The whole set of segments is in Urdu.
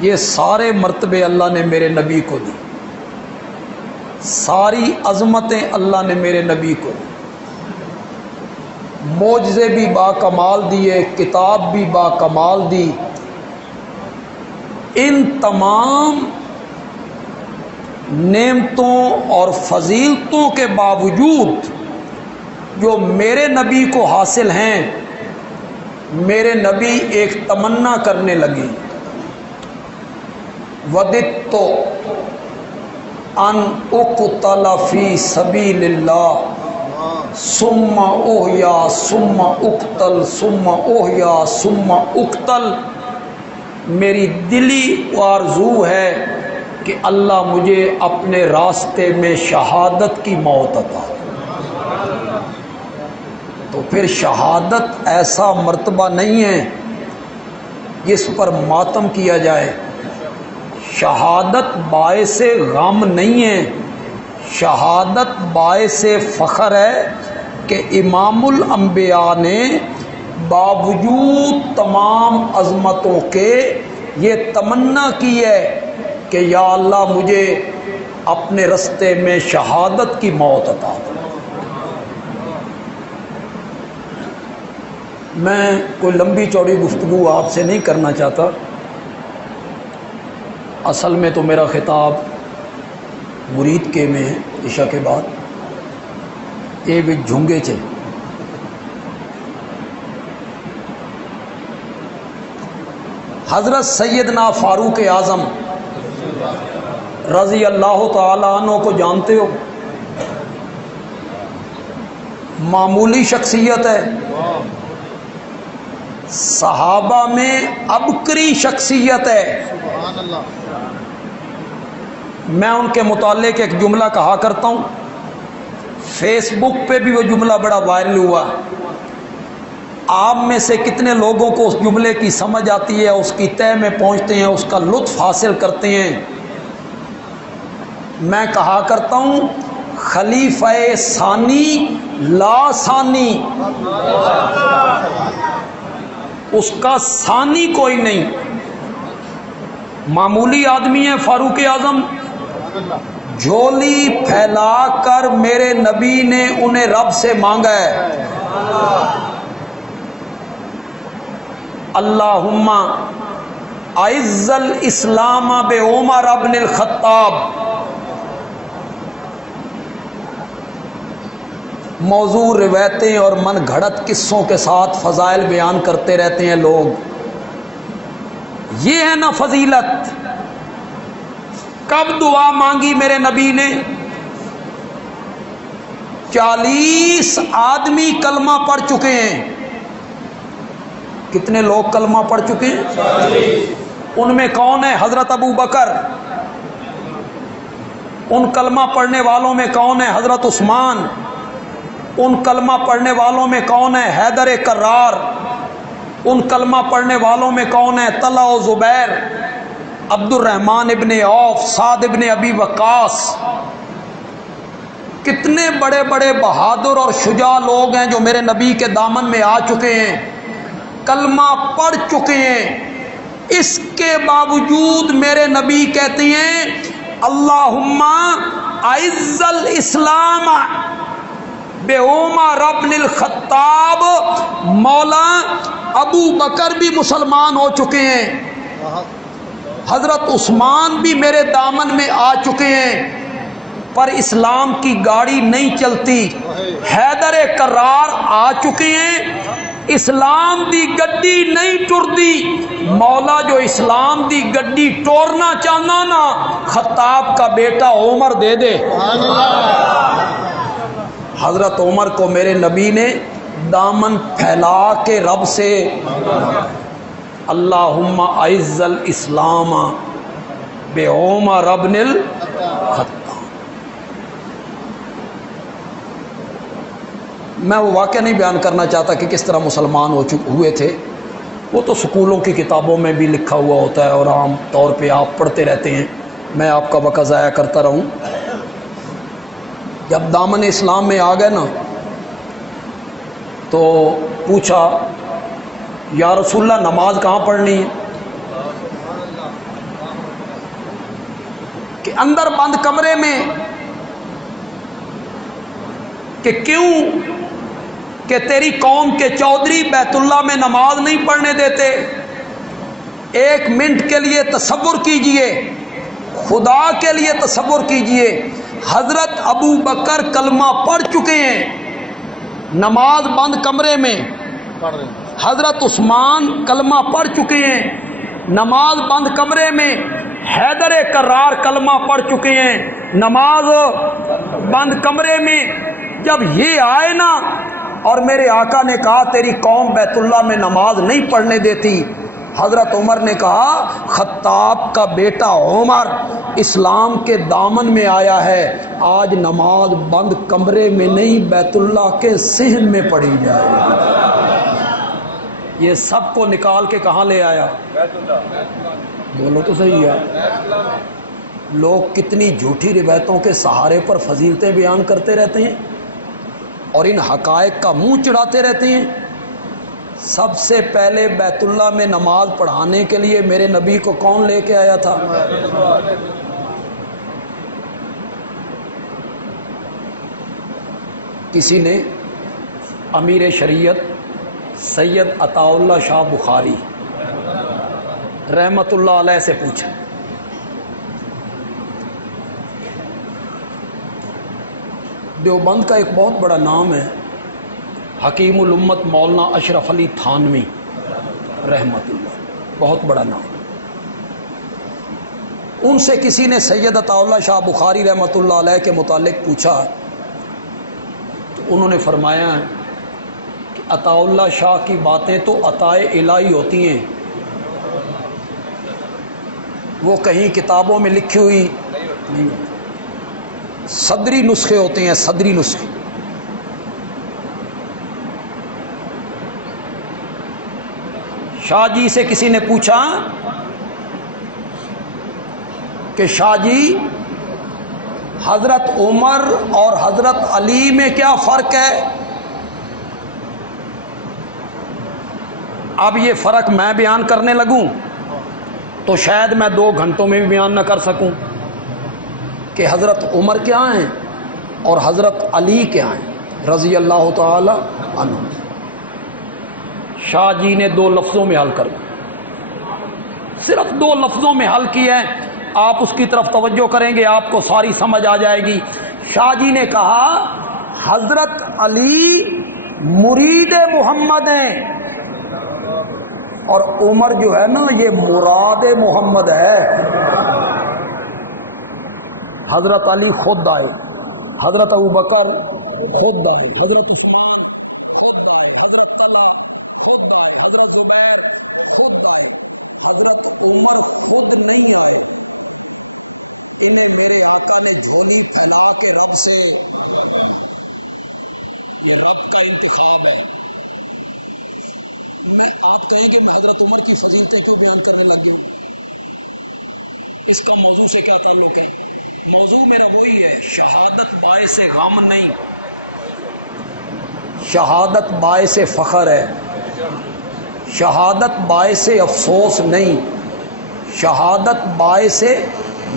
یہ سارے مرتبے اللہ نے میرے نبی کو دی، ساری عظمتیں اللہ نے میرے نبی کو دی، معجزے بھی با کمال دیے، کتاب بھی با کمال دی۔ ان تمام نعمتوں اور فضیلتوں کے باوجود جو میرے نبی کو حاصل ہیں، میرے نبی ایک تمنا کرنے لگے، وَدِدتُّ ان اقتل فی سبیل اللہ ثم احیا ثم اقتل ثم احیا ثم اقتل۔ میری دلی آرزو ہے کہ اللہ مجھے اپنے راستے میں شہادت کی موت عطا۔ تو پھر شہادت ایسا مرتبہ نہیں ہے جس پر ماتم کیا جائے، شہادت باعث غم نہیں ہے، شہادت باعث فخر ہے کہ امام الانبیاء نے باوجود تمام عظمتوں کے یہ تمنا کی ہے کہ یا اللہ مجھے اپنے رستے میں شہادت کی موت عطا دے۔ میں کوئی لمبی چوڑی گفتگو آپ سے نہیں کرنا چاہتا، اصل میں تو میرا خطاب مرید کے میں ہے، عشاء کے بعد یہ بھی جھنگے چے۔ حضرت سیدنا فاروق اعظم رضی اللہ تعالی عنہ کو جانتے ہو؟ معمولی شخصیت ہے، صحابہ میں ابکری شخصیت ہے۔ میں ان کے متعلق ایک جملہ کہا کرتا ہوں، فیس بک پہ بھی وہ جملہ بڑا وائرل ہوا۔ آپ میں سے کتنے لوگوں کو اس جملے کی سمجھ آتی ہے، اس کی تہ میں پہنچتے ہیں، اس کا لطف حاصل کرتے ہیں؟ میں کہا کرتا ہوں خلیفہ ثانی لا ثانی، اس کا ثانی کوئی نہیں۔ معمولی آدمی ہے فاروق اعظم، جھولی پھیلا کر میرے نبی نے انہیں رب سے مانگا ہے، اللہم اعز الاسلام بعمر بن الخطاب۔ موضوع روایتیں اور من گھڑت قصوں کے ساتھ فضائل بیان کرتے رہتے ہیں لوگ، یہ ہے نا فضیلت۔ کب دعا مانگی میرے نبی نے؟ 40 آدمی کلمہ پڑھ چکے ہیں۔ کتنے لوگ کلمہ پڑھ چکے ہیں؟ 40۔ ان میں کون ہے؟ حضرت ابو بکر۔ ان کلمہ پڑھنے والوں میں کون ہے؟ حضرت عثمان۔ ان کلمہ پڑھنے والوں میں کون ہے؟ حیدر کرار۔ ان کلمہ پڑھنے والوں میں کون ہے؟ طلحہ و زبیر، عبد الرحمن ابن عوف، سعد ابن ابی وقاص۔ کتنے بڑے بڑے بہادر اور شجاع لوگ ہیں جو میرے نبی کے دامن میں آ چکے ہیں، کلمہ پڑھ چکے ہیں۔ اس کے باوجود میرے نبی کہتے ہیں اللہم اعز الاسلام بعمر بن الخطاب۔ مولا ابو بکر بھی مسلمان ہو چکے ہیں، حضرت عثمان بھی میرے دامن میں آ چکے ہیں، پر اسلام کی گاڑی نہیں چلتی۔ حیدر کرار آ چکے ہیں، اسلام دی گڈی نہیں ٹردی۔ مولا جو اسلام دی گڈی ٹورنا چاہنا نا، خطاب کا بیٹا عمر دے دے۔ حضرت عمر کو میرے نبی نے دامن پھیلا کے رب سے اللہم اعز الاسلام بعمر بن الخطاب۔ میں وہ واقعہ نہیں بیان کرنا چاہتا کہ کس طرح مسلمان ہوئے تھے، وہ تو سکولوں کی کتابوں میں بھی لکھا ہوا ہوتا ہے اور عام طور پہ آپ پڑھتے رہتے ہیں، میں آپ کا وقت ضائع کرتا رہوں۔ جب دامن اسلام میں آ گئے نا تو پوچھا یا رسول اللہ نماز کہاں پڑھنی ہے؟ کہ اندر بند کمرے میں کہ کیوں کہ تیری قوم کے چودھری بیت اللہ میں نماز نہیں پڑھنے دیتے۔ ایک منٹ کے لیے تصور کیجئے، خدا کے لیے تصور کیجئے، حضرت ابو بکر کلمہ پڑھ چکے ہیں نماز بند کمرے میں، حضرت عثمان کلمہ پڑھ چکے ہیں نماز بند کمرے میں، حیدر کرار کلمہ پڑھ چکے ہیں نماز بند کمرے میں۔ جب یہ آئے نا اور میرے آقا نے کہا تیری قوم بیت اللہ میں نماز نہیں پڑھنے دیتی، حضرت عمر نے کہا خطاب کا بیٹا عمر اسلام کے دامن میں آیا ہے، آج نماز بند کمرے میں نہیں بیت اللہ کے صحن میں پڑھی جائے گی۔ یہ سب کو نکال کے کہاں لے آیا؟ بولو تو صحیح ہے۔ لوگ کتنی جھوٹی روایتوں کے سہارے پر فضیلتیں بیان کرتے رہتے ہیں اور ان حقائق کا منہ چڑھاتے رہتے ہیں۔ سب سے پہلے بیت اللہ میں نماز پڑھانے کے لیے میرے نبی کو کون لے کے آیا تھا؟ کسی نے امیر شریعت سید عطا اللہ شاہ بخاری رحمت اللہ علیہ سے پوچھا، دیوبند کا ایک بہت بڑا نام ہے حکیم الامت مولانا اشرف علی تھانوی رحمت اللہ، بہت بڑا نام۔ ان سے کسی نے سید عطا اللہ شاہ بخاری رحمت اللہ علیہ کے متعلق پوچھا تو انہوں نے فرمایا کہ عطا اللہ شاہ کی باتیں تو عطائے الہی ہوتی ہیں، وہ کہیں کتابوں میں لکھی ہوئی نہیں، صدری نسخے ہوتے ہیں، صدری نسخے۔ شاہ جی سے کسی نے پوچھا کہ شاہ جی حضرت عمر اور حضرت علی میں کیا فرق ہے؟ اب یہ فرق میں بیان کرنے لگوں تو شاید میں 2 گھنٹوں میں بھی بیان نہ کر سکوں کہ حضرت عمر کیا ہیں اور حضرت علی کیا ہیں رضی اللہ تعالی عنہ۔ شاہ جی نے 2 لفظوں میں حل کر دیا، صرف 2 لفظوں میں حل کیا ہے، آپ اس کی طرف توجہ کریں گے آپ کو ساری سمجھ آ جائے گی۔ شاہ جی نے کہا حضرت علی مرید محمد ہیں اور عمر جو ہے نا یہ مراد محمد ہے۔ حضرت علی خود آئے، حضرت ابوبکر خود آئے، حضرت عثمان خود آئے، حضرت طلحہ خود آئے، حضرت زبیر خود آئے، حضرت عمر خود نہیں آئے، انہیں میرے آقا نے جھولی پھیلا کے رب سے، یہ رب کا انتخاب ہے۔ آپ کہیں گے میں حضرت عمر کی فضیلتیں کیوں بیان کرنے لگ گیا ہوں؟ اس کا موضوع سے کیا تعلق ہے؟ موضوع میرا وہی ہے، شہادت باعث غم نہیں، شہادت باعث فخر ہے، شہادت باعث افسوس نہیں، شہادت باعث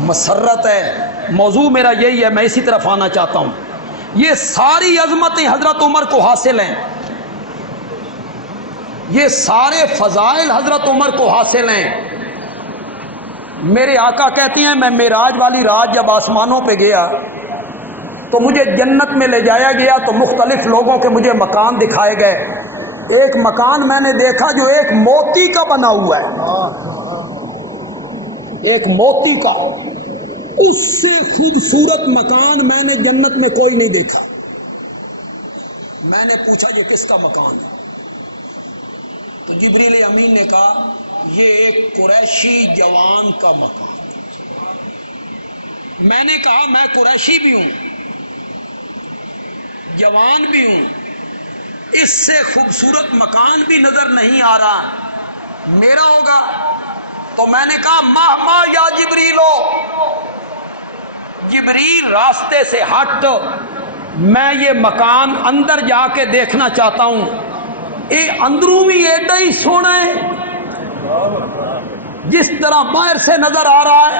مسرت ہے۔ موضوع میرا یہی ہے، میں اسی طرف آنا چاہتا ہوں۔ یہ ساری عظمتیں حضرت عمر کو حاصل ہیں، یہ سارے فضائل حضرت عمر کو حاصل ہیں۔ میرے آقا کہتے ہیں میں معراج والی رات جب آسمانوں پہ گیا تو مجھے جنت میں لے جایا گیا تو مختلف لوگوں کے مجھے مکان دکھائے گئے۔ ایک مکان میں نے دیکھا جو ایک موتی کا بنا ہوا ہے، ایک موتی کا، اس سے خوبصورت مکان میں نے جنت میں کوئی نہیں دیکھا۔ میں نے پوچھا یہ کس کا مکان ہے؟ تو جبریل امین نے کہا یہ ایک قریشی جوان کا مکان۔ میں نے کہا میں قریشی بھی ہوں، جوان بھی ہوں، اس سے خوبصورت مکان بھی نظر نہیں آ رہا، میرا ہوگا؟ تو میں نے کہا مہما یا جبریلو، جبریل راستے سے ہٹ، میں یہ مکان اندر جا کے دیکھنا چاہتا ہوں۔ اے اندروں بھی ایڈا ہی سونا ہے جس طرح باہر سے نظر آ رہا ہے،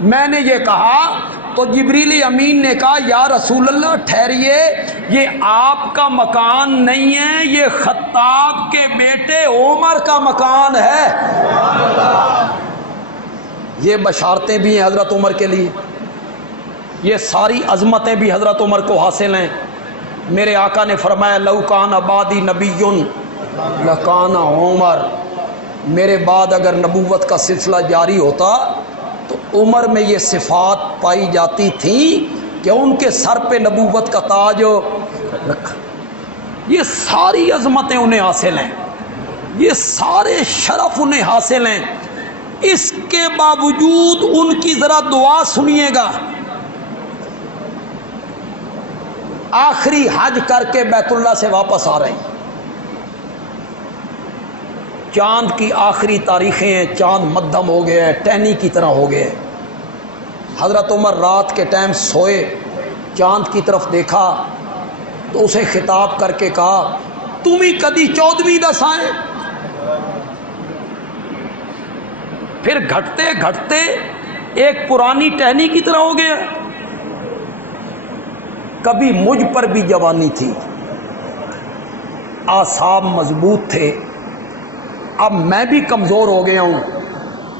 میں نے یہ کہا تو جبریل امین نے کہا یا رسول اللہ ٹھہریے، یہ آپ کا مکان نہیں ہے، یہ خطاب کے بیٹے عمر کا مکان ہے۔ یہ بشارتیں بھی ہیں حضرت عمر کے لیے، یہ ساری عظمتیں بھی حضرت عمر کو حاصل ہیں۔ میرے آقا نے فرمایا لو کان بعدی نبی لکان عمر، میرے بعد اگر نبوت کا سلسلہ جاری ہوتا تو عمر میں یہ صفات پائی جاتی تھی کہ ان کے سر پہ نبوت کا تاج رکھا۔ یہ ساری عظمتیں انہیں حاصل ہیں، یہ سارے شرف انہیں حاصل ہیں، اس کے باوجود ان کی ذرا دعا سنیے گا۔ آخری حج کر کے بیت اللہ سے واپس آ رہے ہیں، چاند کی آخری تاریخیں ہیں، چاند مدھم ہو گیا ہے، ٹہنی کی طرح ہو گیا ہے۔ حضرت عمر رات کے ٹائم سوئے، چاند کی طرف دیکھا تو اسے خطاب کر کے کہا تم ہی کدی 14ویں دس آئے۔ پھر گھٹتے گھٹتے ایک پرانی ٹہنی کی طرح ہو گیا۔ کبھی مجھ پر بھی جوانی تھی، اعصاب مضبوط تھے، اب میں بھی کمزور ہو گیا ہوں۔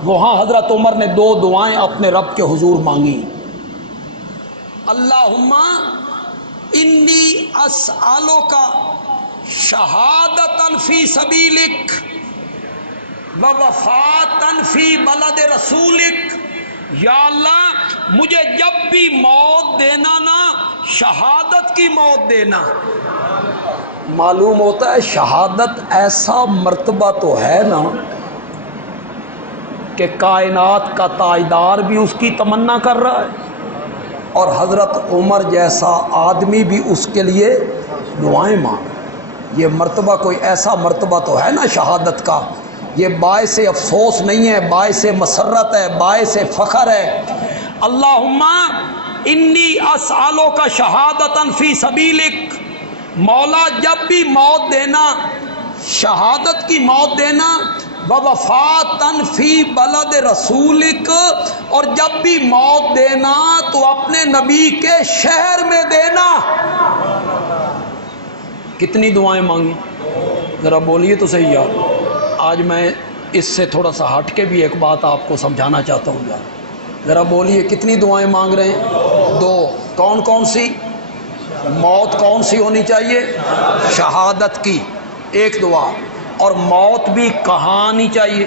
وہاں حضرت عمر نے 2 دعائیں اپنے رب کے حضور مانگی، اللہم انی اسألک شہادتا فی سبیلک ووفاتا فی بلد رسولک، یا اللہ مجھے جب بھی موت دینا نا شہادت کی موت دینا۔ معلوم ہوتا ہے شہادت ایسا مرتبہ تو ہے نا کہ کائنات کا تاجدار بھی اس کی تمنا کر رہا ہے، اور حضرت عمر جیسا آدمی بھی اس کے لیے دعائیں مانگ۔ یہ مرتبہ کوئی ایسا مرتبہ تو ہے نا شہادت کا، یہ باعث افسوس نہیں ہے، باعث مسرت ہے، باعث فخر ہے۔ اللہم انی اسألک شہادتا فی سبیلک، مولا جب بھی موت دینا شہادت کی موت دینا، ووفاتا فی بلد رسولک، اور جب بھی موت دینا تو اپنے نبی کے شہر میں دینا۔ کتنی دعائیں مانگی ذرا بولیے تو صحیح یار۔ آج میں اس سے تھوڑا سا ہٹ کے بھی ایک بات آپ کو سمجھانا چاہتا ہوں یار، ذرا بولیے کتنی دعائیں مانگ رہے ہیں؟ 2۔ کون کون سی؟ موت کون سی ہونی چاہیے؟ شہادت کی ایک دعا، اور موت بھی کہاں آنی چاہیے؟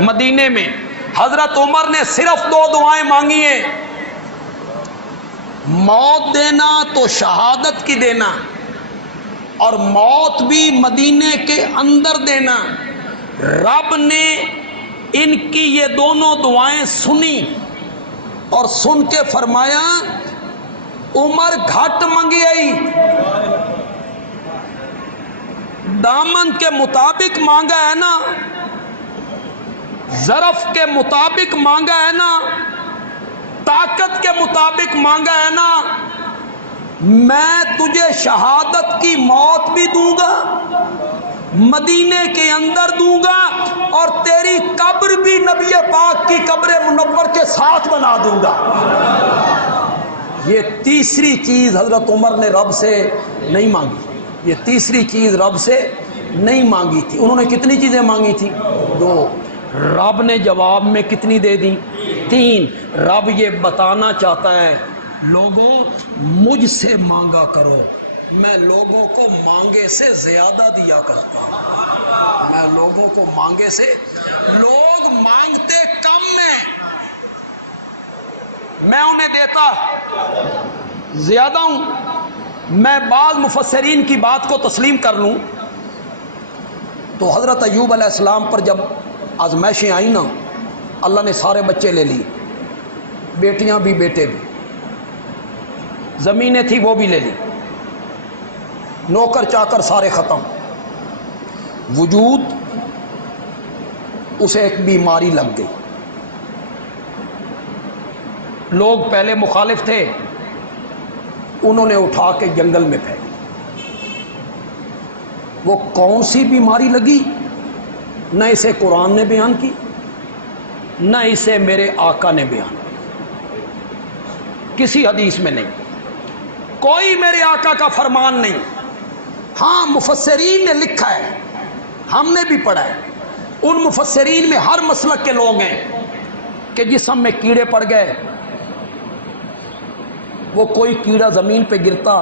مدینے میں۔ حضرت عمر نے صرف 2 دعائیں مانگی ہیں، موت دینا تو شہادت کی دینا، اور موت بھی مدینے کے اندر دینا۔ رب نے ان کی یہ دونوں دعائیں سنی اور سن کے فرمایا عمر گھٹ منگیائی، دامن کے مطابق مانگا ہے نا، ظرف کے مطابق مانگا ہے نا، طاقت کے مطابق مانگا ہے نا، میں تجھے شہادت کی موت بھی دوں گا، مدینے کے اندر دوں گا، اور تیری قبر بھی نبی پاک کی قبر منور کے ساتھ بنا دوں گا۔ یہ تیسری چیز حضرت عمر نے رب سے نہیں مانگی، یہ تیسری چیز رب سے نہیں مانگی تھی۔ انہوں نے کتنی چیزیں مانگی تھی؟ 2۔ رب نے جواب میں کتنی دے دی؟ 3۔ رب یہ بتانا چاہتا ہے لوگوں مجھ سے مانگا کرو، میں لوگوں کو مانگے سے زیادہ دیا کرتا ہوں، میں لوگوں کو مانگے سے، لوگ مانگتے کم ہیں، میں انہیں دیتا زیادہ ہوں۔ میں بعض مفسرین کی بات کو تسلیم کر لوں تو حضرت ایوب علیہ السلام پر جب آزمائشیں آئیں نا، اللہ نے سارے بچے لے لی، بیٹیاں بھی بیٹے بھی، زمینیں تھی وہ بھی لے لی، نوکر چاکر سارے ختم، وجود اسے ایک بیماری لگ گئی۔ لوگ پہلے مخالف تھے، انہوں نے اٹھا کے جنگل میں پھینک۔ وہ کون سی بیماری لگی نہ اسے قرآن نے بیان کی نہ اسے میرے آقا نے بیان، کسی حدیث میں نہیں، کوئی میرے آقا کا فرمان نہیں۔ ہاں مفسرین نے لکھا ہے، ہم نے بھی پڑھا ہے، ان مفسرین میں ہر مسلک کے لوگ ہیں کہ جسم میں کیڑے پڑ گئے، وہ کوئی کیڑا زمین پہ گرتا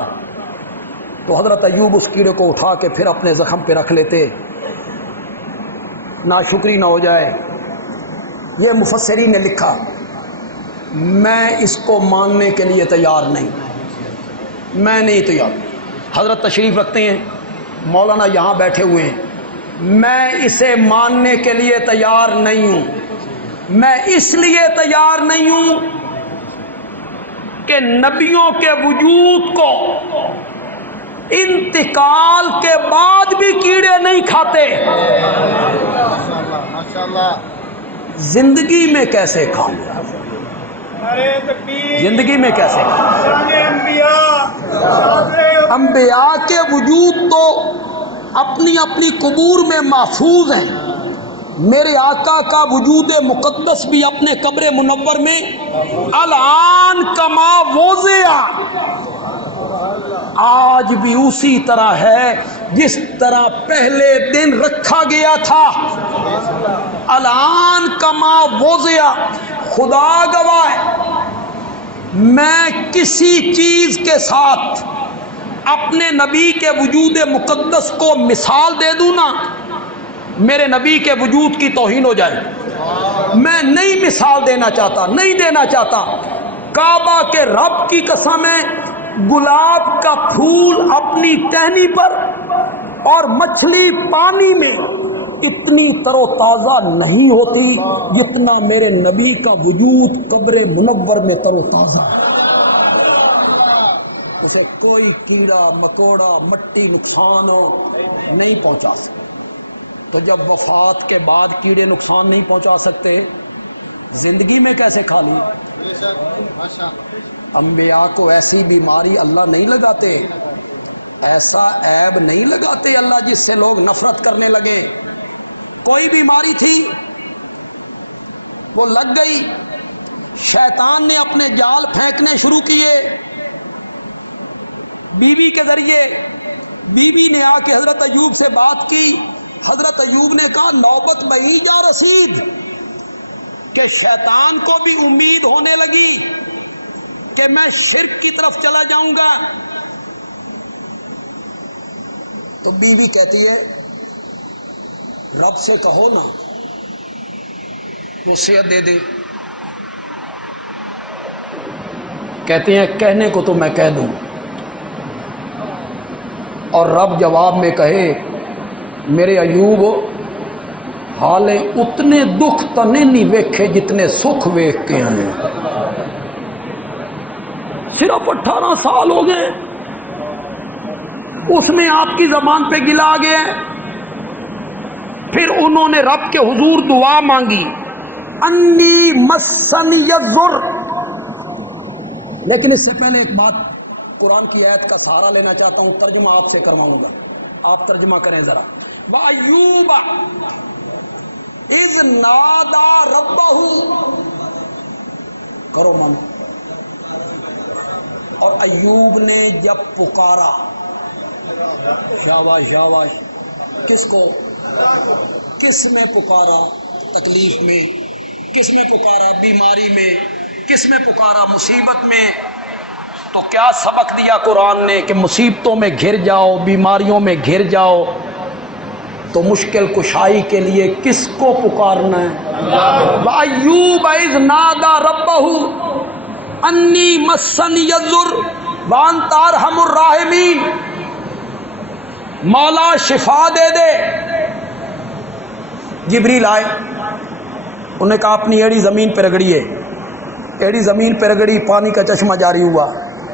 تو حضرت ایوب اس کیڑے کو اٹھا کے پھر اپنے زخم پہ رکھ لیتے، ناشکری نہ ہو جائے۔ یہ مفسرین نے لکھا، میں اس کو ماننے کے لیے تیار نہیں، میں نہیں تیار۔ حضرت تشریف رکھتے ہیں، مولانا یہاں بیٹھے ہوئے ہیں، میں اسے ماننے کے لیے تیار نہیں ہوں۔ میں اس لیے تیار نہیں ہوں کہ نبیوں کے وجود کو انتقال کے بعد بھی کیڑے نہیں کھاتے، زندگی میں کیسے کھاؤں؟ زندگی میں کیسے کھاؤں؟ انبیاء کے وجود تو اپنی اپنی قبور میں محفوظ ہیں، میرے آقا کا وجود مقدس بھی اپنے قبر منور میں الان کما وضع، آج بھی اسی طرح ہے جس طرح پہلے دن رکھا گیا تھا، الان کما وضع۔ خدا گواہ ہے، میں کسی چیز کے ساتھ اپنے نبی کے وجود مقدس کو مثال دے دوں نا، میرے نبی کے وجود کی توہین ہو جائے۔ میں نہیں مثال دینا چاہتا، نہیں دینا چاہتا۔ کعبہ کے رب کی قسم ہے، گلاب کا پھول اپنی ٹہنی پر اور مچھلی پانی میں اتنی تر و تازہ نہیں ہوتی جتنا میرے نبی کا وجود قبر منور میں تر و تازہ ہے۔ اسے کوئی کیڑا مکوڑا مٹی نقصان نہیں پہنچا سکتا۔ تو جب وفات کے بعد کیڑے نقصان نہیں پہنچا سکتے، زندگی میں کیسے کھا لی؟ انبیاء کو ایسی بیماری اللہ نہیں لگاتے، ایسا عیب نہیں لگاتے اللہ جس سے لوگ نفرت کرنے لگے۔ کوئی بیماری تھی وہ لگ گئی، شیطان نے اپنے جال پھینکنے شروع کیے بیوی کے ذریعے۔ بیوی نے آ کے حضرت ایوب سے بات کی، حضرت ایوب نے کہا نوبت بہی جا رسید، کہ شیطان کو بھی امید ہونے لگی کہ میں شرک کی طرف چلا جاؤں گا۔ تو بیوی کہتی ہے رب سے کہو نا وہ صحت دے دے۔ کہتے ہیں کہنے کو تو میں کہہ دوں، اور رب جواب میں کہے میرے ایوب حالے اتنے دکھ تنے نہیں ویکھے جتنے سکھ ویکھ کے ہیں، صرف 18 سال ہو گئے، اس میں آپ کی زبان پہ گلا آ گیا۔ پھر انہوں نے رب کے حضور دعا مانگی، انی مسنی الضر۔ لیکن اس سے پہلے ایک بات، قرآن کی آیت کا سہارا لینا چاہتا ہوں، ترجمہ آپ سے کرواؤں گا، آپ ترجمہ کریں ذرا۔ وَأَيُّوبَ اِذْ نَادَى رَبَّهُ، کرو من۔ اور ایوب نے جب پکارا، شاباش شاباش، کس کو؟ کس میں پکارا؟ تکلیف میں۔ کس میں پکارا؟ بیماری میں۔ کس میں پکارا؟ مصیبت میں۔ تو کیا سبق دیا قرآن نے کہ مصیبتوں میں گھر جاؤ، بیماریوں میں گھر جاؤ تو مشکل کشائی کے لیے کس کو پکارنا ہے؟ وَأَيُّوبَ إِذْ نَادَى رَبَّهُ أَنِّي مَسَّنِيَ الضُّرُّ وَأَنْتَ أَرْحَمُ الرَّاحِمِينَ، مولا شفا دے دے۔ جبریل آئے، انہوں نے کہا اپنی ایڑی زمین پہ رگڑیے۔ ایڑی زمین پہ رگڑی، پانی کا چشمہ جاری ہوا،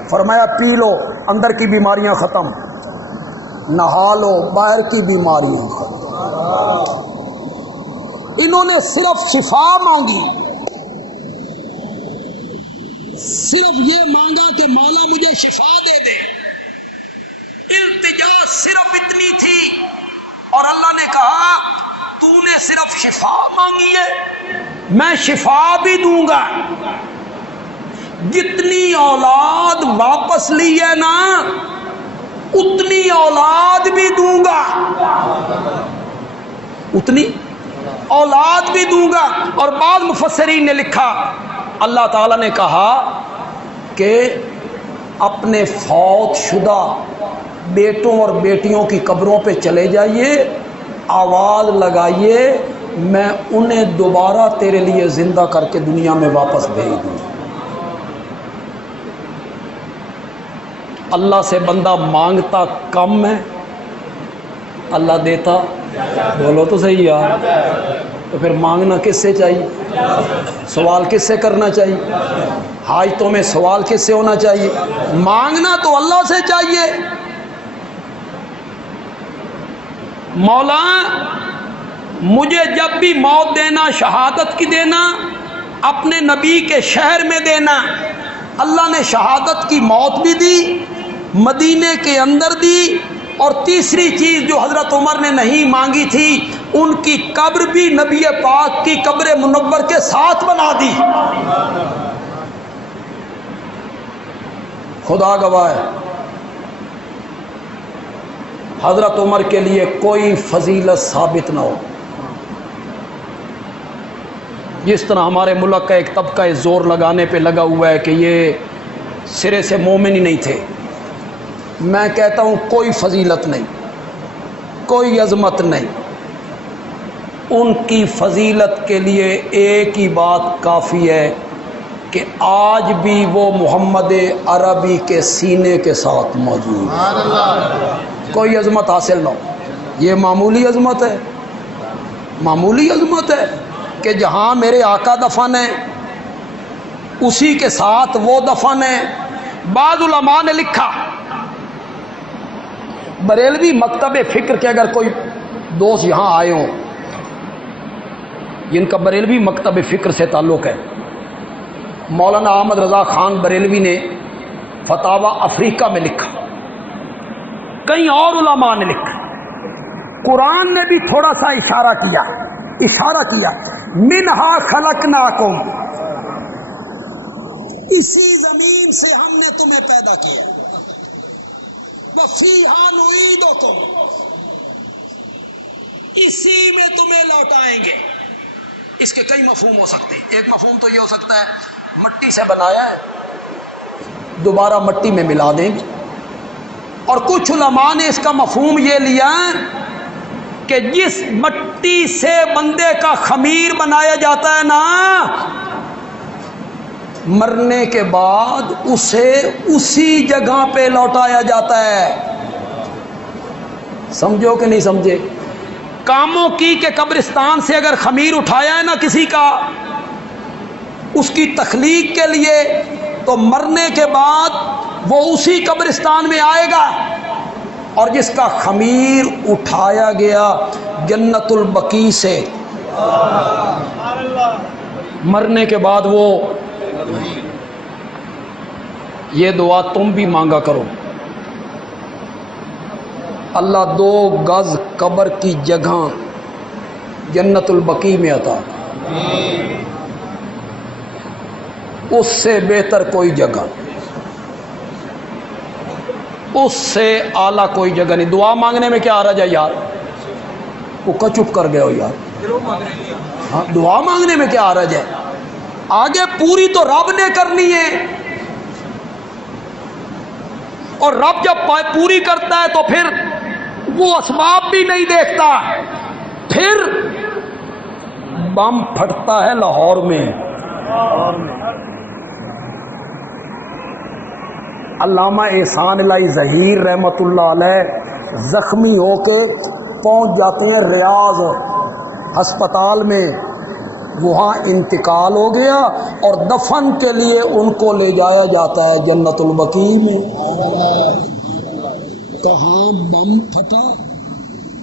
فرمایا پی لو، اندر کی بیماریاں ختم، نہا لو، باہر کی بیماریاں ختم۔ انہوں نے صرف شفا مانگی، صرف یہ مانگا کہ مولا مجھے شفا دے دے، التجا صرف اتنی تھی، اور اللہ نے کہا تو نے صرف شفا مانگی ہے، میں شفا بھی دوں گا، جتنی اولاد واپس لی ہے نا اتنی اولاد بھی دوں گا، اتنی اولاد بھی دوں گا۔ اور بعض مفسرین نے لکھا اللہ تعالیٰ نے کہا کہ اپنے فوت شدہ بیٹوں اور بیٹیوں کی قبروں پہ چلے جائیے، آواز لگائیے، میں انہیں دوبارہ تیرے لیے زندہ کر کے دنیا میں واپس بھیج دوں۔ اللہ سے بندہ مانگتا کم ہے، اللہ دیتا، بولو تو صحیح یار، تو پھر مانگنا کس سے چاہیے؟ سوال کس سے کرنا چاہیے؟ حاجتوں میں سوال کس سے ہونا چاہیے؟ مانگنا تو اللہ سے چاہیے۔ مولا مجھے جب بھی موت دینا، شہادت کی دینا، اپنے نبی کے شہر میں دینا۔ اللہ نے شہادت کی موت بھی دی، مدینے کے اندر دی، اور تیسری چیز جو حضرت عمر نے نہیں مانگی تھی، ان کی قبر بھی نبی پاک کی قبر منور کے ساتھ بنا دی۔ خدا گواہ ہے، حضرت عمر کے لیے کوئی فضیلت ثابت نہ ہو۔ جس طرح ہمارے ملک کا ایک طبقہ زور لگانے پہ لگا ہوا ہے کہ یہ سرے سے مومن ہی نہیں تھے، میں کہتا ہوں کوئی فضیلت نہیں، کوئی عظمت نہیں۔ ان کی فضیلت کے لیے ایک ہی بات کافی ہے کہ آج بھی وہ محمد عربی کے سینے کے ساتھ موجود ہے۔ کوئی عظمت حاصل نہ ہو، یہ معمولی عظمت ہے، معمولی عظمت ہے کہ جہاں میرے آقا دفن ہیں اسی کے ساتھ وہ دفن ہیں۔ بعض علماء نے لکھا، بریلوی مکتب فکر کے اگر کوئی دوست یہاں آئے ہوں جن کا بریلوی مکتب فکر سے تعلق ہے، مولانا احمد رضا خان بریلوی نے فتاوی افریقہ میں لکھا، کئی اور علماء نے لکھا، قرآن نے بھی تھوڑا سا اشارہ کیا، منہا خلقناکم، اسی زمین سے ہم نے تمہیں پیدا کیا، وفیہا نعیدکم، اسی میں تمہیں لوٹائیں گے۔ اس کے کئی مفہوم ہو سکتے ہیں۔ ایک مفہوم تو یہ ہو سکتا ہے مٹی سے بنایا ہے، دوبارہ مٹی میں ملا دیں گے، اور کچھ علماء نے اس کا مفہوم یہ لیا کہ جس مٹی سے بندے کا خمیر بنایا جاتا ہے نا، مرنے کے بعد اسے اسی جگہ پہ لوٹایا جاتا ہے۔ سمجھو کہ نہیں سمجھے؟ کاموں کی کہ قبرستان سے اگر خمیر اٹھایا ہے نا کسی کا اس کی تخلیق کے لیے، تو مرنے کے بعد وہ اسی قبرستان میں آئے گا، اور جس کا خمیر اٹھایا گیا جنت البقیع سے، مرنے کے بعد وہ، یہ دعا تم بھی مانگا کرو، اللہ 2 گز قبر کی جگہ جنت البقیع میں عطا، اس سے بہتر کوئی جگہ، اس سے اعلیٰ کوئی جگہ نہیں۔ دعا مانگنے میں کیا حرج ہے یار؟ وہ چپ کر گئے ہو یار، ہاں دعا مانگنے میں کیا حرج ہے؟ آگے پوری تو رب نے کرنی ہے، اور رب جب پوری کرتا ہے تو پھر وہ اسباب بھی نہیں دیکھتا۔ پھر بم پھٹتا ہے لاہور میں، علامہ احسان الہی ظہیر رحمۃ اللہ علیہ زخمی ہو کے پہنچ جاتے ہیں ریاض ہسپتال میں، وہاں انتقال ہو گیا، اور دفن کے لیے ان کو لے جایا جاتا ہے جنت البقیع میں۔ کہاں بم پھٹا،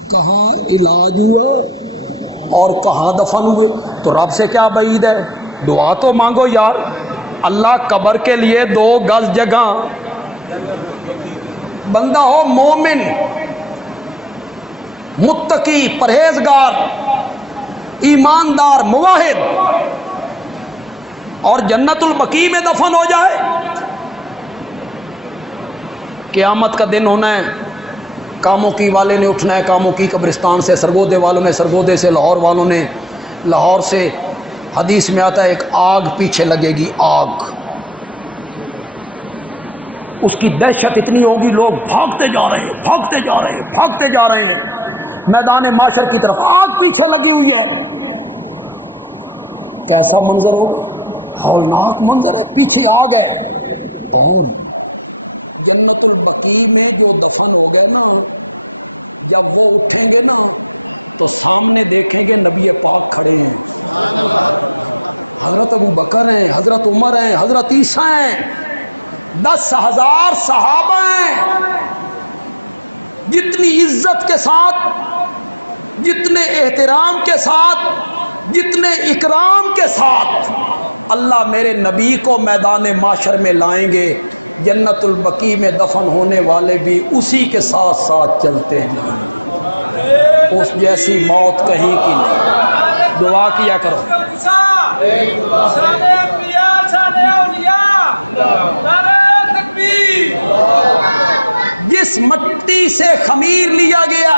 کہاں علاج ہوا، اور کہاں دفن ہوئے؟ تو رب سے کیا بعید ہے؟ دعا تو مانگو یار، اللہ قبر کے لیے 2 گز جگہ، بندہ ہو مومن، متقی، پرہیزگار، ایماندار موحد اور جنت البقیع میں دفن ہو جائے، قیامت کا دن ہونا ہے، کاموں کی والے نے اٹھنا ہے کاموں کی قبرستان سے، سرگودے والوں نے سرگودے سے، لاہور والوں نے لاہور سے۔ حدیث میں آتا ہے ایک آگ پیچھے لگے گی، آگ، اس کی دہشت اتنی ہوگی لوگ بھاگتے جا رہے ہیں، بھاگتے جا رہے ہیں، بھاگتے جا رہے ہیں میدان معاشر کی طرف، آگ پیچھے لگی ہوئی ہے۔ کیسا منظر ہوگا؟ ہولناک منظر ہے، پیچھے آگ ہے۔ اور جنت البقیع میں جو دفن ہو گئے نا، جب وہ اٹھیں گے نا تو سامنے دیکھیں گے نبی پاک کھڑے ہیں، حضرت ابو بکر ہیں، حضرت عمر ہیں، حضرت عیسیٰ ہیں، 10,000 صحابہ ہیں۔ جتنی عزت کے ساتھ، جتنے احترام کے ساتھ، جتنے اکرام کے ساتھ اللہ میرے نبی کو میدان معاشر میں لائیں گے، جنت البقیع میں دفن ہونے والے بھی اسی کے ساتھ ساتھ چلتے ہیں۔ اس جیسی موت کہیں کی نہیں۔ دعا کیا کرو۔ جس مٹی سے خمیر لیا گیا،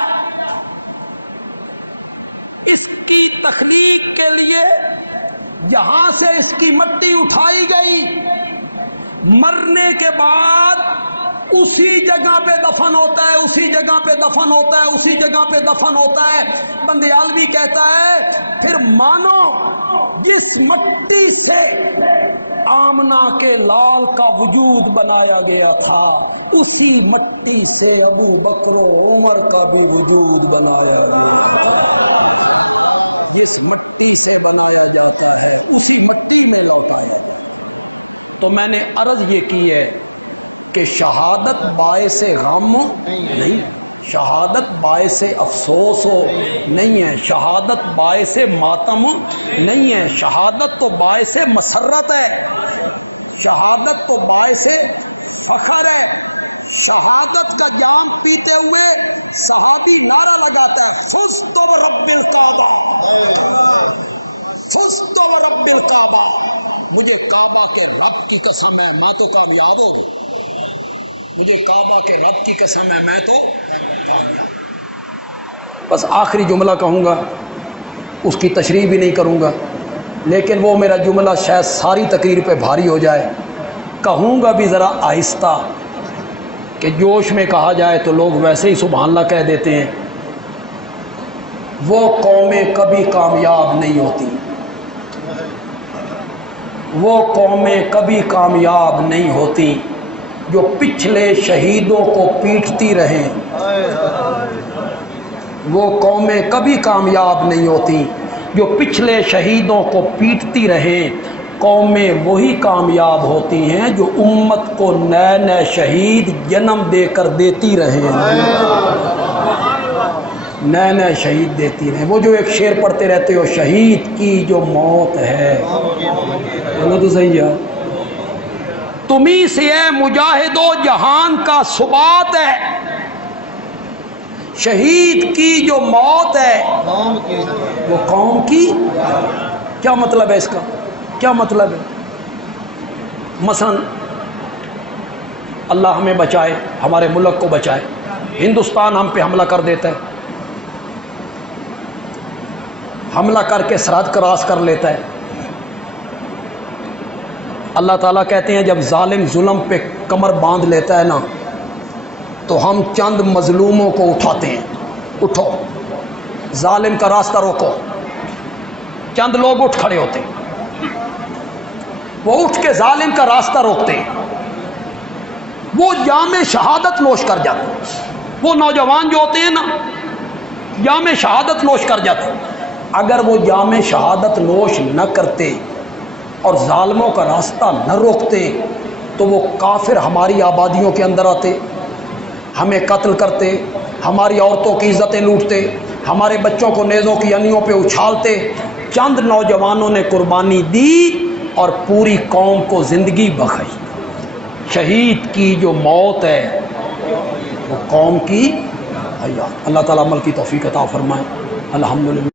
اس کی تخلیق کے لیے جہاں سے اس کی مٹی اٹھائی گئی، مرنے کے بعد اسی جگہ پہ دفن ہوتا ہے، اسی جگہ پہ دفن ہوتا ہے، اسی جگہ پہ دفن ہوتا ہے۔ بندیالوی کہتا ہے پھر مانو جس مٹی سے آمنہ کے لال کا وجود بنایا گیا تھا، اسی مٹی سے ابو بکر و عمر کا بھی وجود بنایا گیا تھا۔ جس مٹی سے بنایا جاتا ہے اسی مٹی میں لوٹایا جاتا ہے۔ تو میں نے عرض یہ کی ہے کہ شہادت باعث غم نہیں، شہادت باعث افسوس ہو نہیں ہے، شہادت باعث ماتم نہیں ہے، شہادت تو باعث مسرت ہے، شہادت تو باعث فخر ہے۔ شہادت کا جام پیتے ہوئے صحابی نعرہ لگاتا ہے فزت برب الکعبہ، فزت برب الکعبہ، مجھے کعبہ کے رب کی قسم ہے میں تو کامیاب ہو گئی، مجھے کعبہ کے رب کی قسم ہے میں تو کامیاب۔ بس آخری جملہ کہوں گا، اس کی تشریح بھی نہیں کروں گا، لیکن وہ میرا جملہ شاید ساری تقریر پہ بھاری ہو جائے، کہوں گا بھی ذرا آہستہ کہ جوش میں کہا جائے تو لوگ ویسے ہی سبحان اللہ کہہ دیتے ہیں۔ وہ قومیں کبھی کامیاب نہیں ہوتی، وہ قومیں کبھی کامیاب نہیں ہوتی جو پچھلے شہیدوں کو پیٹتی رہیں، وہ قومیں کبھی کامیاب نہیں ہوتی جو پچھلے شہیدوں کو پیٹتی رہیں۔ قومیں وہی کامیاب ہوتی ہیں جو امت کو نئے نئے شہید جنم دے کر دیتی رہیں، نئے نئے شہید دیتی رہیں۔ وہ جو ایک شعر پڑھتے رہتے ہو، شہید کی جو موت ہے، وہ تو صحیح ہے، تمہیں سے اے مجاہد و جہان کا ثبات ہے۔ شہید کی جو موت ہے وہ قوم کی، کیا مطلب ہے اس کا؟ کیا مطلب ہے؟ مثلا اللہ ہمیں بچائے، ہمارے ملک کو بچائے، ہندوستان ہم پہ حملہ کر دیتا ہے، حملہ کر کے سرحد کراس کر لیتا ہے۔ اللہ تعالیٰ کہتے ہیں جب ظالم ظلم پہ کمر باندھ لیتا ہے نا تو ہم چند مظلوموں کو اٹھاتے ہیں، اٹھو ظالم کا راستہ روکو، چند لوگ اٹھ کھڑے ہوتے ہیں، وہ اٹھ کے ظالم کا راستہ روکتے ہیں، وہ جام شہادت نوش کر جاتے ہیں۔ وہ نوجوان جو ہوتے ہیں نا جام شہادت نوش کر جاتے ہیں۔ اگر وہ جام شہادت نوش نہ کرتے اور ظالموں کا راستہ نہ روکتے تو وہ کافر ہماری آبادیوں کے اندر آتے، ہمیں قتل کرتے، ہماری عورتوں کی عزتیں لوٹتے، ہمارے بچوں کو نیزوں کی انیوں پہ اچھالتے۔ چند نوجوانوں نے قربانی دی اور پوری قوم کو زندگی بخشی۔ شہید کی جو موت ہے وہ قوم کی حیات۔ اللہ تعالیٰ عمل کی توفیق عطا فرمائے۔ الحمدللہ۔